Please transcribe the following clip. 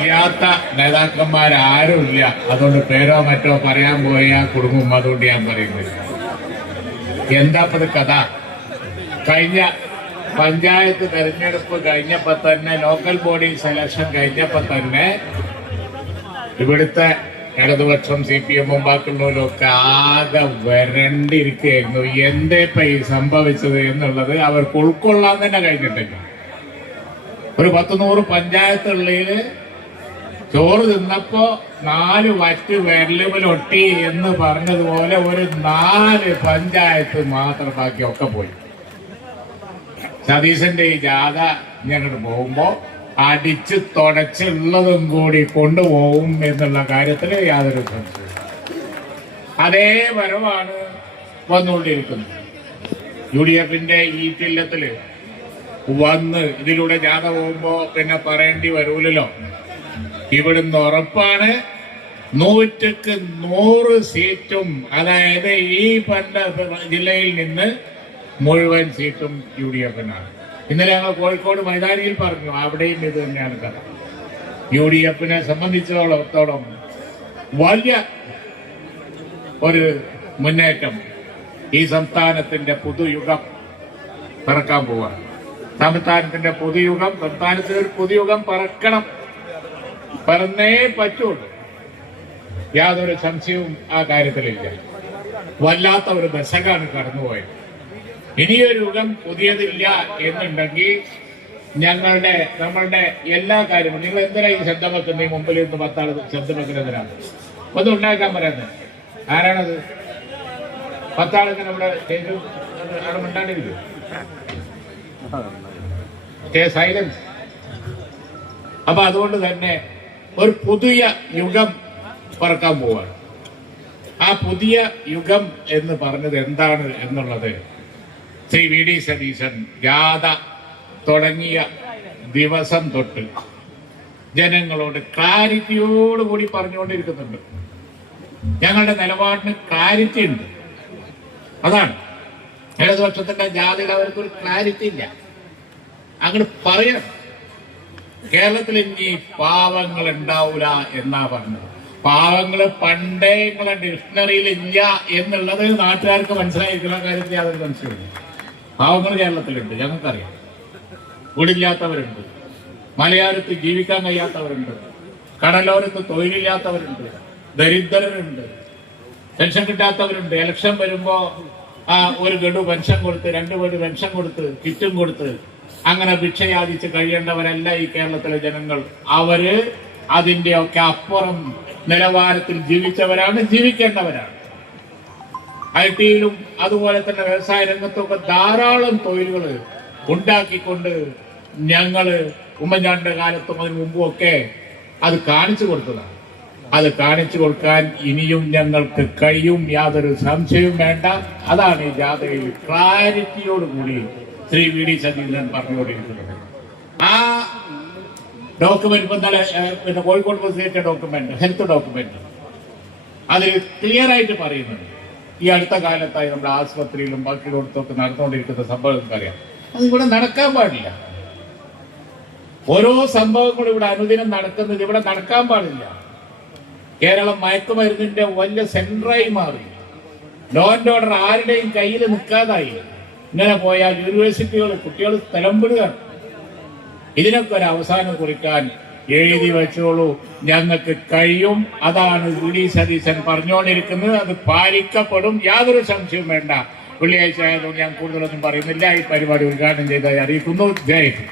അറിയാത്ത നേതാക്കന്മാരാരുമില്ല. അതുകൊണ്ട് പേരോ മറ്റോ പറയാൻ പോയാൽ കുടുങ്ങും. അതുകൊണ്ട് ഞാൻ പറയുന്നില്ല. എന്താപ്പത് കഥ? കഴിഞ്ഞ പഞ്ചായത്ത് തെരഞ്ഞെടുപ്പ് കഴിഞ്ഞപ്പോ തന്നെ, ലോക്കൽ ബോഡി സെലക്ഷൻ കഴിഞ്ഞപ്പോ തന്നെ ഇവിടുത്തെ ഇടതുപക്ഷം CPM-ഉം ബാക്കിയുള്ളവരും ഒക്കെ ആകെ വരണ്ടിരിക്കുകയായിരുന്നു. എന്തേപ്പ ഈ സംഭവിച്ചത് എന്നുള്ളത് അവർക്ക് ഉൾക്കൊള്ളാൻ തന്നെ കഴിഞ്ഞിട്ടില്ല. ഒരു 10-100 പഞ്ചായത്തുള്ളിൽ ചോറ് തിന്നപ്പോ 4 വറ്റ് വെല്ലുവിലൊട്ടി എന്ന് പറഞ്ഞതുപോലെ ഒരു 4 പഞ്ചായത്ത് മാത്രം ബാക്കിയൊക്കെ പോയി. സതീശന്റെ ഈ ജാഥ ഞങ്ങൾ പോകുമ്പോ അടിച്ച് തുടച്ചുള്ളതും കൂടി കൊണ്ടുപോകും എന്നുള്ള കാര്യത്തിൽ യാതൊരു സംശയവും. അതേ വരവാണ് വന്നുകൊണ്ടിരിക്കുന്നത്. UDF-ന്റെ ഈ ചില്ലത്തില് വന്ന് ഇതിലൂടെ ജാഥ പോകുമ്പോ പിന്നെ പറയേണ്ടി വരൂലല്ലോ. ഇവിടുന്ന് ഉറപ്പാണ് 100ക്ക് 100 സീറ്റും, അതായത് ഈ ജില്ലയിൽ നിന്ന് മുഴുവൻ സീറ്റും UDF-നാണ്. ഇന്നലെ ഞങ്ങൾ കോഴിക്കോട് മൈതാനിയിൽ പറഞ്ഞു, അവിടെയും ഇത് തന്നെയാണ് കഥ. UDF-നെ സംബന്ധിച്ചിടത്തോളം വലിയ ഒരു മുന്നേറ്റം ഈ സംസ്ഥാനത്തിന്റെ പുതുയുഗം പിറക്കാൻ പോവാണ്. സംസ്ഥാനത്തിന്റെ പുതുയുഗം, സംസ്ഥാനത്തിന് ഒരു പുതുയുഗം പിറക്കണം, പിറന്നേ പറ്റുള്ളൂ. യാതൊരു സംശയവും ആ കാര്യത്തിലില്ല. വല്ലാത്ത ഒരു ദശകാണ് കടന്നുപോയത്. ഇനിയൊരു യുഗം പുതിയതില്ല എന്നുണ്ടെങ്കിൽ നമ്മളുടെ എല്ലാ കാര്യങ്ങളും, നിങ്ങൾ എന്തിനാ ഈ ശബ്ദം വെക്കുന്നത്? ഈ മുമ്പിൽ നിന്ന് 10 ആൾ ശബ്ദം വെക്കുന്നതിനാണ്. ഒന്നും ഉണ്ടാക്കാൻ പറയുന്നത് ആരാണത്? 10 ആൾക്ക് നമ്മുടെ അവിടെ മിണ്ടാണ്ടിരിക്കും. സൈലൻസ്. അപ്പൊ അതുകൊണ്ട് തന്നെ ഒരു പുതിയ യുഗം പറക്കാൻ പോവാണ്. ആ പുതിയ യുഗം എന്ന് പറഞ്ഞത് എന്താണ് എന്നുള്ളത് ശ്രീ VD സതീശൻ ജാഥ തുടങ്ങിയ ദിവസം തൊട്ട് ജനങ്ങളോട് ക്ലാരിറ്റിയോടുകൂടി പറഞ്ഞുകൊണ്ടിരിക്കുന്നുണ്ട്. ഞങ്ങളുടെ നിലപാടിന് ക്ലാരിറ്റി ഉണ്ട്. അതാണ് ഇടതുപക്ഷത്തിന്റെ ജാഥയിൽ അവർക്കൊരു ക്ലാരിറ്റി ഇല്ല. അങ്ങോട്ട് പറയണം. കേരളത്തിൽ ഇനി പാവങ്ങൾ ഉണ്ടാവൂല എന്നാ പറഞ്ഞത്. പാവങ്ങള് പണ്ടേ നിങ്ങളെ ഡിക്ഷണറിയിൽ ഇല്ല എന്നുള്ളത് നാട്ടുകാർക്ക് മനസ്സിലായിരിക്കുന്ന കാര്യത്തിൽ യാതൊരു സംശയമില്ല. പാവങ്ങൾ കേരളത്തിലുണ്ട്, ഞങ്ങൾക്കറിയാം. വീടില്ലാത്തവരുണ്ട്, മലയോരത്ത് ജീവിക്കാൻ കഴിയാത്തവരുണ്ട്, കടലോരത്ത് തൊഴിലില്ലാത്തവരുണ്ട്, ദരിദ്രരുണ്ട്, പെൻഷൻ കിട്ടാത്തവരുണ്ട്. ഇലക്ഷൻ വരുമ്പോ ഒരു ഗഡു പെൻഷൻ കൊടുത്ത്, 2 ഗഡു പെൻഷൻ കൊടുത്ത്, കിറ്റും കൊടുത്ത് അങ്ങനെ ഭിക്ഷയാചിച്ച് കഴിയേണ്ടവരല്ല ഈ കേരളത്തിലെ ജനങ്ങൾ. അവര് അതിന്റെ ഒക്കെ അപ്പുറം നിലവാരത്തിൽ ജീവിച്ചവരാണ്, ജീവിക്കേണ്ടവരാണ്. IT-യിലും അതുപോലെ തന്നെ വ്യവസായ രംഗത്തൊക്കെ ധാരാളം തൊഴിലുകൾ ഉണ്ടാക്കിക്കൊണ്ട് ഞങ്ങള് ഉമ്മൻചാണ്ടിയുടെ കാലത്തും അതിന് മുമ്പും ഒക്കെ അത് കാണിച്ചു കൊടുത്തതാണ്. അത് കാണിച്ചു കൊടുക്കാൻ ഇനിയും ഞങ്ങൾക്ക് കഴിയും, യാതൊരു സംശയവും വേണ്ട. അതാണ് ഈ ജാഥയിൽ ക്ലാരിറ്റിയോടുകൂടി ശ്രീ VD സതീശൻ പറഞ്ഞുകൊണ്ടിരിക്കുന്നത്. ആ ഡോക്യുമെന്റ് പിന്നെ Kozhikode president document, health document, അതിൽ ക്ലിയർ ആയിട്ട് പറയുന്നുണ്ട് ഈ അടുത്ത കാലത്തായി നമ്മുടെ ആശുപത്രിയിലും ബാക്കിയിടത്തൊക്കെ നടന്നുകൊണ്ടിരിക്കുന്ന സംഭവം അറിയാം. അത് ഇവിടെ നടക്കാൻ പാടില്ല. ഓരോ സംഭവങ്ങളും ഇവിടെ അനുദിനം നടക്കുന്നത് ഇവിടെ നടക്കാൻ പാടില്ല. കേരളം മയക്കുമരുന്നിന്റെ വലിയ സെന്ററായി മാറി. ലോ ആൻഡ് ഓർഡർ ആരുടെയും കയ്യിൽ നിൽക്കാതായി. ഇങ്ങനെ പോയാൽ യൂണിവേഴ്സിറ്റികൾ കുട്ടികൾ സ്ഥലം വിടുകയാണ്. ഇതിനൊക്കെ ഒരു അവസാനം കുറിക്കാൻ എഴുതി വെച്ചോളൂ, ഞങ്ങൾക്ക് കഴിയും. അതാണ് VD സതീശൻ പറഞ്ഞുകൊണ്ടിരിക്കുന്നത്. അത് പാലിക്കപ്പെടും, യാതൊരു സംശയവും വേണ്ട. വെള്ളിയാഴ്ച ആയതുകൊണ്ട് ഞാൻ കൂടുതലൊന്നും പറയുന്നില്ല. ഈ പരിപാടി ഉദ്ഘാടനം ചെയ്തതായി അറിയിക്കുന്നു. ജയ് ഹിന്ദ്.